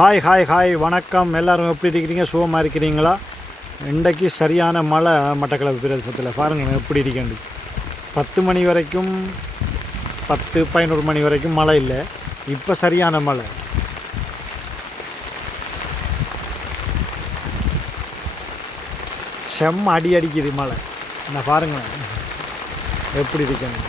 Hi வணக்கம். எல்லோரும் எப்படி இருக்கிறீங்க? சுகமாக இருக்கிறீங்களா? இன்றைக்கு சரியான மழை மட்டக்களப்பு பிரதேசத்தில். பாருங்கள் எப்படி இருக்கேன். 10 மணி வரைக்கும் 10-11 மணி வரைக்கும் மழை இல்லை. இப்போ சரியான மழை. செம்ம அடி அடிக்குது மழை. நான் பாருங்களேன் எப்படி இருக்கேன்.